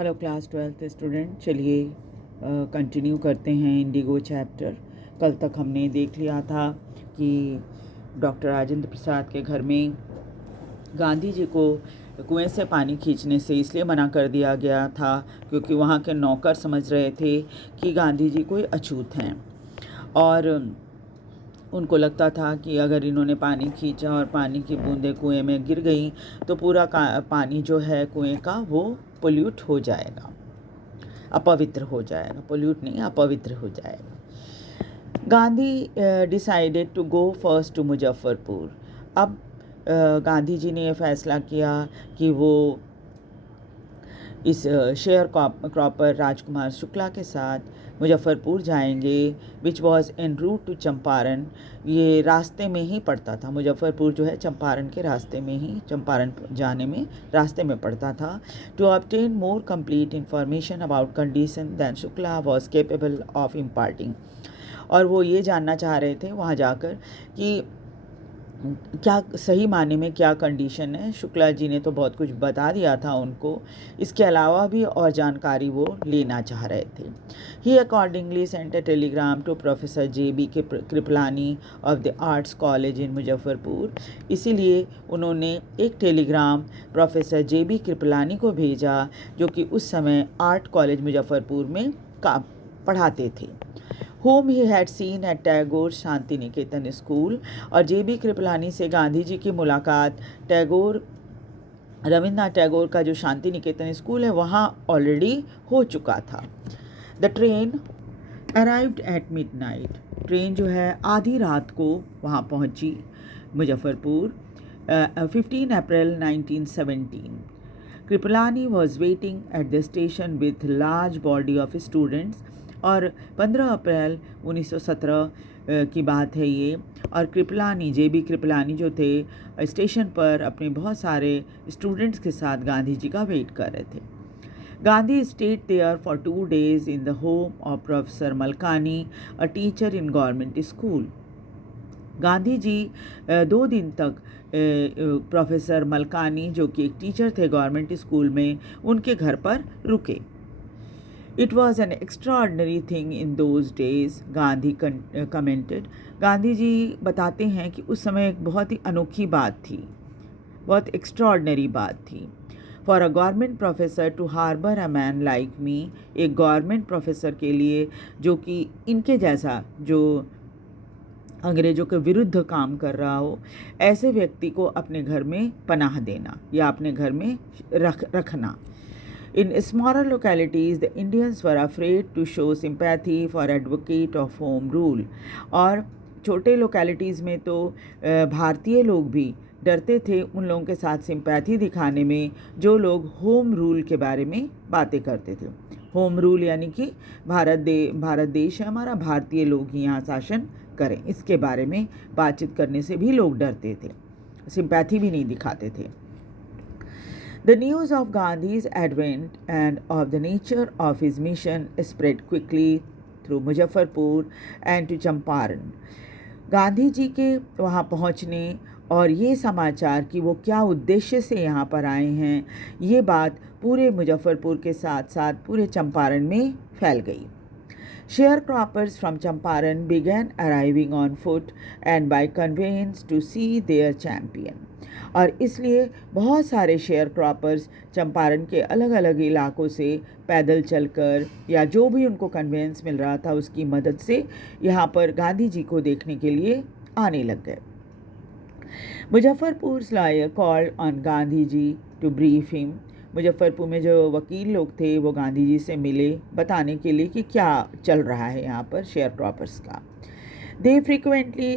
Hello class 12th student, चलिए continue करते हैं इंडिगो चैप्टर। कल तक हमने देख लिया था कि डॉक्टर राजेंद्र प्रसाद के घर में गांधी जी को कुएं से पानी खींचने से इसलिए मना कर दिया गया था क्योंकि वहाँ के नौकर समझ रहे थे कि गांधी जी कोई अछूत हैं, और उनको लगता था कि अगर इन्होंने पानी खींचा और पानी की बूंदें कुएं में गिर गई तो पूरा पानी जो है कुएं का वो पोल्यूट हो जाएगा, अपवित्र हो जाएगा। पोल्यूट नहीं, अपवित्र हो जाएगा। Gandhi decided to go first to Muzaffarpur. अब गांधी जी ने यह फैसला किया कि वो इस शेयर क्रॉपर राजकुमार शुक्ला के साथ मुजफ्फरपुर जाएंगे, which was en route to Champaran. ये रास्ते में ही पड़ता था, मुजफ्फरपुर जो है चंपारण के रास्ते में ही, चंपारण जाने में रास्ते में पड़ता था। To obtain more complete information about condition than Shukla was capable of imparting. और वो ये जानना चाह रहे थे वहाँ जाकर कि क्या सही माने में क्या कंडीशन है। शुक्ला जी ने तो बहुत कुछ बता दिया था उनको, इसके अलावा भी और जानकारी वो लेना चाह रहे थे। He accordingly sent a telegram to professor JB Kripalani of the arts college in Muzaffarpur. इसीलिए उन्होंने एक टेलीग्राम प्रोफेसर JB कृपलानी को भेजा, जो कि उस समय आर्ट कॉलेज मुजफ्फरपुर में पढ़ाते थे। whom he had seen at Tagore Shanti Niketan school. और JB कृपलानी से गांधी जी की मुलाकात रविन्द्रनाथ टैगोर का जो शांति निकेतन स्कूल है वहाँ ऑलरेडी हो चुका था। The train arrived at midnight. Train जो है आधी रात को वहाँ पहुँची मुजफ्फरपुर। 15 अप्रैल 1917। Kripalani was waiting at the station with large body of students. और 15 अप्रैल 1917 की बात है ये, और कृपलानी JB कृपलानी जो थे स्टेशन पर अपने बहुत सारे स्टूडेंट्स के साथ गांधी जी का वेट कर रहे थे। Gandhi stayed there for 2 days in the home of professor Malkani, a teacher in government school. Gandhi ji 2 दिन तक प्रोफेसर मलकानी जो कि एक टीचर थे गवर्नमेंट स्कूल में, उनके घर पर रुके। It was an extraordinary thing in those days, Gandhi commented। Gandhi ji बताते हैं कि उस समय एक बहुत ही अनोखी बात थी, बहुत एक्स्ट्राऑर्डिनरी बात थी। For a government professor to harbour a man like me, एक गवर्नमेंट प्रोफेसर के लिए जो कि इनके जैसा, जो अंग्रेज़ों के विरुद्ध काम कर रहा हो, ऐसे व्यक्ति को अपने घर में पनाह देना या अपने घर में रखना। In smaller localities, the Indians were afraid to show sympathy for advocate of home rule। और छोटे लोकेलिटीज़ में तो भारतीय लोग भी डरते थे उन लोगों के साथ सिंपैथी दिखाने में जो लोग होम रूल के बारे में बातें करते थे। होम रूल यानी कि भारत देश है हमारा, भारतीय लोग ही यहाँ शासन करें, इसके बारे में बातचीत करने से भी लोग डरते थे, सिंपैथी भी नहीं दिखाते थे। The news of Gandhi's advent and of the nature of his mission spread quickly through Muzaffarpur and to Champaran। Gandhi ji के वहाँ पहुँचने और ये समाचार कि वो क्या उद्देश्य से यहाँ पर आए हैं, ये बात पूरे मुजफ्फरपुर के साथ साथ पूरे चंपारण में फैल गई। Sharecroppers from Champaran began arriving on foot and by conveyance to see their champion। और इसलिए बहुत सारे शेयर क्रॉपर्स चंपारण के अलग अलग इलाकों से पैदल चलकर या जो भी उनको कन्वेंस मिल रहा था उसकी मदद से यहाँ पर गांधी जी को देखने के लिए आने लग गए। Muzaffarpur lawyer called on Gandhi ji to brief him. Muzaffarpur में जो वकील लोग थे वो गांधी जी से मिले बताने के लिए कि क्या चल रहा है यहाँ पर शेयर क्रॉपर्स का। They frequently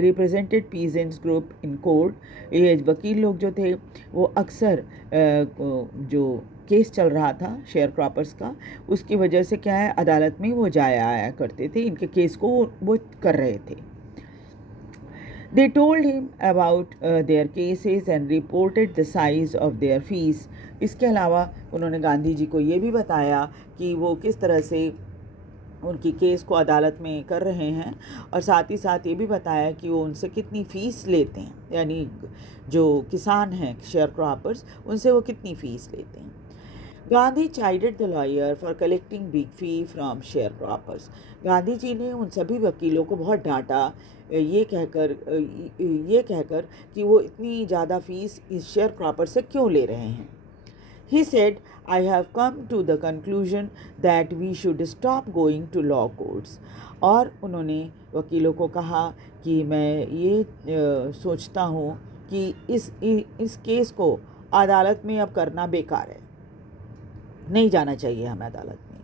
represented peasants group in court। ये वकील लोग जो थे वो अक्सर जो केस चल रहा था शेयर क्रॉपर्स का, उसकी वजह से क्या है अदालत में वो जाया आया करते थे, इनके केस को वो कर रहे थे। They told him about their cases and reported the size of their fees। इसके अलावा उन्होंने गांधी जी को ये भी बताया कि वो किस तरह से उनकी केस को अदालत में कर रहे हैं, और साथ ही साथ ये भी बताया कि वो उनसे कितनी फ़ीस लेते हैं, यानी जो किसान हैं शेयर क्रॉपर्स उनसे वो कितनी फ़ीस लेते हैं। Gandhi chided the lawyer for collecting big fee from sharecroppers. Gandhi ji ने उन सभी वकीलों को बहुत डांटा ये कहकर कि वो इतनी ज़्यादा फीस इस शेयर क्रॉपर से क्यों ले रहे हैं. He said, I have come to the conclusion that we should stop going to law courts. और उन्होंने वकीलों को कहा कि मैं ये सोचता हूँ कि इस केस को अदालत में अब करना बेकार है, नहीं जाना चाहिए हमें अदालत में.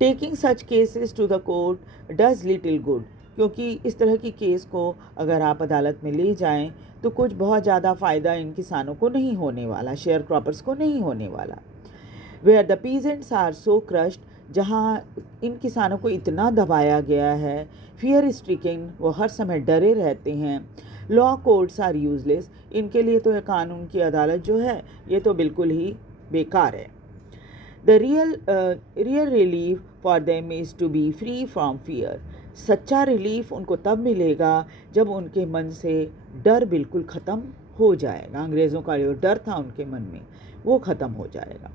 Taking such cases to the court does little good. क्योंकि इस तरह की केस को अगर आप अदालत में ले जाएं तो कुछ बहुत ज़्यादा फ़ायदा इन किसानों को नहीं होने वाला, शेयर क्रॉपर्स को नहीं होने वाला. Where the peasants are so crushed, जहाँ इन किसानों को इतना दबाया गया है, फियर स्ट्रिकिंग, वो हर समय डरे रहते हैं. लॉ कोर्ट्स आर यूजलेस, इनके लिए तो ये कानून की अदालत जो है ये तो बिल्कुल ही बेकार है. The real relief for them is to be free from fear. सच्चा रिलीफ उनको तब मिलेगा जब उनके मन से डर बिल्कुल ख़त्म हो जाएगा. अंग्रेज़ों का जो डर था उनके मन में वो ख़त्म हो जाएगा.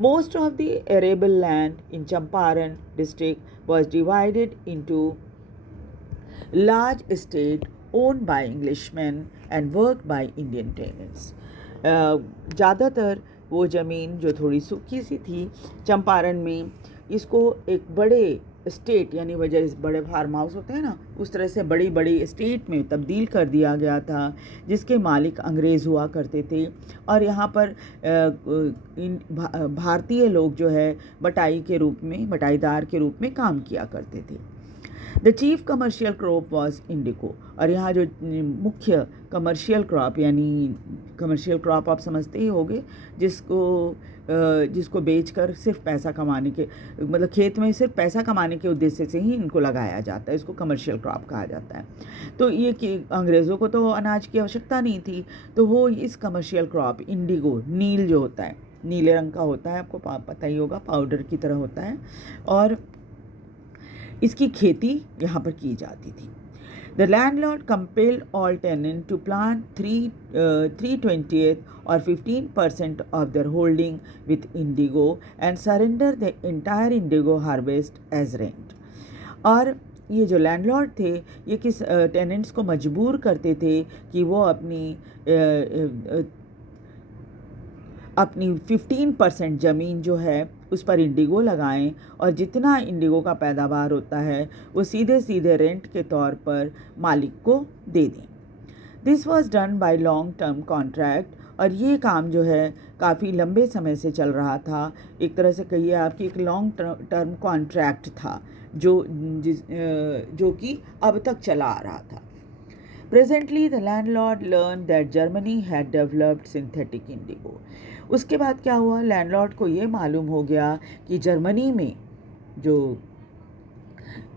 Most of the arable land in Champaran district was divided into large estate owned by Englishmen and worked by Indian tenants. ज़्यादातर वो ज़मीन जो थोड़ी सूखी सी थी चंपारण में, इसको एक बड़े स्टेट यानी वजह बड़े फार्म हाउस होते हैं ना, उस तरह से बड़ी बड़ी स्टेट में तब्दील कर दिया गया था जिसके मालिक अंग्रेज़ हुआ करते थे. और यहाँ पर भारतीय लोग जो है बटाईदार के रूप में काम किया करते थे. The chief commercial crop was Indigo. और यहाँ जो मुख्य कमर्शियल क्रॉप यानी कमर्शियल क्रॉप आप समझते ही होंगे, जिसको बेचकर सिर्फ पैसा कमाने के मतलब खेत में सिर्फ पैसा कमाने के उद्देश्य से ही इनको लगाया जाता है, इसको कमर्शियल क्रॉप कहा जाता है. तो ये कि अंग्रेज़ों को तो अनाज की आवश्यकता नहीं थी, तो वो इस कमर्शियल क्रॉप इंडिगो, नील जो होता है, नीले रंग का होता है, आपको पता ही होगा, पाउडर की तरह होता है, और इसकी खेती यहाँ पर की जाती थी. The landlord compelled all tenants to plant 3/20 or 15% of their holding with indigo and surrender the entire indigo harvest as rent. और ये जो लैंडलॉर्ड थे ये किस टेनेंट्स को मजबूर करते थे कि वो अपनी 15% ज़मीन जो है उस पर इंडिगो लगाएं और जितना इंडिगो का पैदावार होता है वो सीधे सीधे रेंट के तौर पर मालिक को दे दें. This was done by long term contract. और ये काम जो है काफ़ी लंबे समय से चल रहा था. एक तरह से कहिए आपकी एक लॉन्ग टर्म कॉन्ट्रैक्ट था जो कि अब तक चला आ रहा था. Presently, the landlord learned that Germany had developed synthetic indigo. उसके बाद क्या हुआ, लैंडलॉर्ड को ये मालूम हो गया कि जर्मनी में जो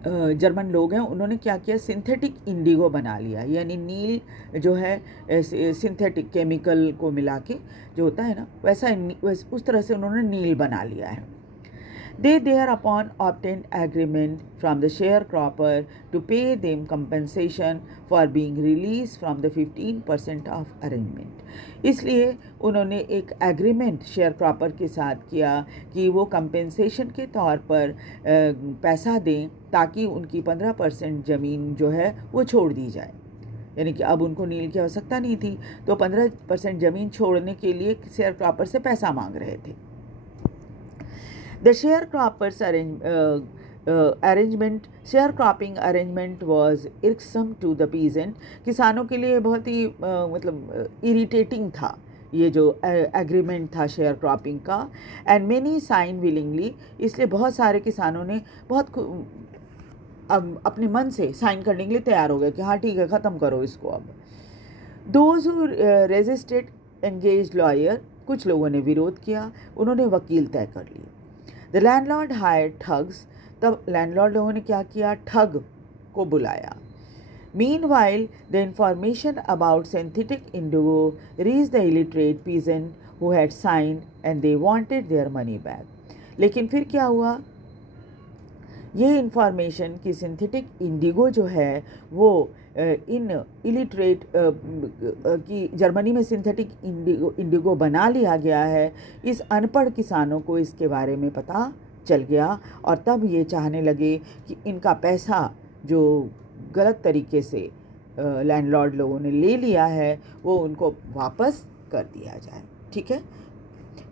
जर्मन लोग हैं उन्होंने क्या किया, सिंथेटिक इंडिगो बना लिया. यानी नील जो है सिंथेटिक केमिकल को मिला के जो होता है ना, वैसा उस तरह से उन्होंने नील बना लिया है. They thereupon obtained agreement from the sharecropper to pay them compensation for being released from the 15% of arrangement. इसलिए उन्होंने एक एग्रीमेंट शेयरक्रॉपर के साथ किया कि वो कंपेंसेशन के तौर पर पैसा दें ताकि उनकी 15% ज़मीन जो है वो छोड़ दी जाए. यानी कि अब उनको नील की आवश्यकता नहीं थी तो 15% ज़मीन छोड़ने के लिए शेयरक्रॉपर से पैसा मांग रहे थे. The sharecroppers sharecropping arrangement was irksome to the peasant. किसानों के लिए बहुत ही मतलब इरिटेटिंग था ये जो एग्रीमेंट था शेयर क्रॉपिंग का. एंड मेनी साइन विलिंगली, इसलिए बहुत सारे किसानों ने बहुत अपने मन से साइन करने के लिए तैयार हो गए कि हाँ ठीक है, ख़त्म करो इसको अब. Those who resisted engaged lawyer, कुछ लोगों ने विरोध किया, उन्होंने वकील तय कर लिए. The landlord hired thugs. तब लैंडलॉर्ड लोगों ने क्या किया, ठग को बुलाया. Meanwhile, the information about synthetic indigo reached the illiterate peasant who had signed and they wanted their money back. लेकिन फिर क्या हुआ, ये इन्फॉर्मेशन कि सिंथेटिक इंडिगो जो है वो इन इलिटरेट कि जर्मनी में सिंथेटिक इंडिगो बना लिया गया है, इस अनपढ़ किसानों को इसके बारे में पता चल गया और तब ये चाहने लगे कि इनका पैसा जो गलत तरीके से लैंडलॉर्ड लोगों ने ले लिया है वो उनको वापस कर दिया जाए। ठीक है।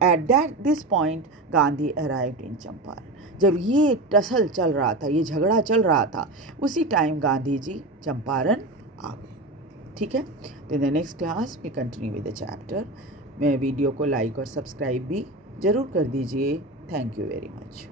At this point Gandhi arrived in Champaran. जब ये टसल चल रहा था, ये झगड़ा चल रहा था, उसी टाइम गांधी जी चंपारण आ गए। ठीक है। तो in the next class we continue with the chapter. मैं वीडियो को लाइक और सब्सक्राइब भी ज़रूर कर दीजिए। Thank you very much.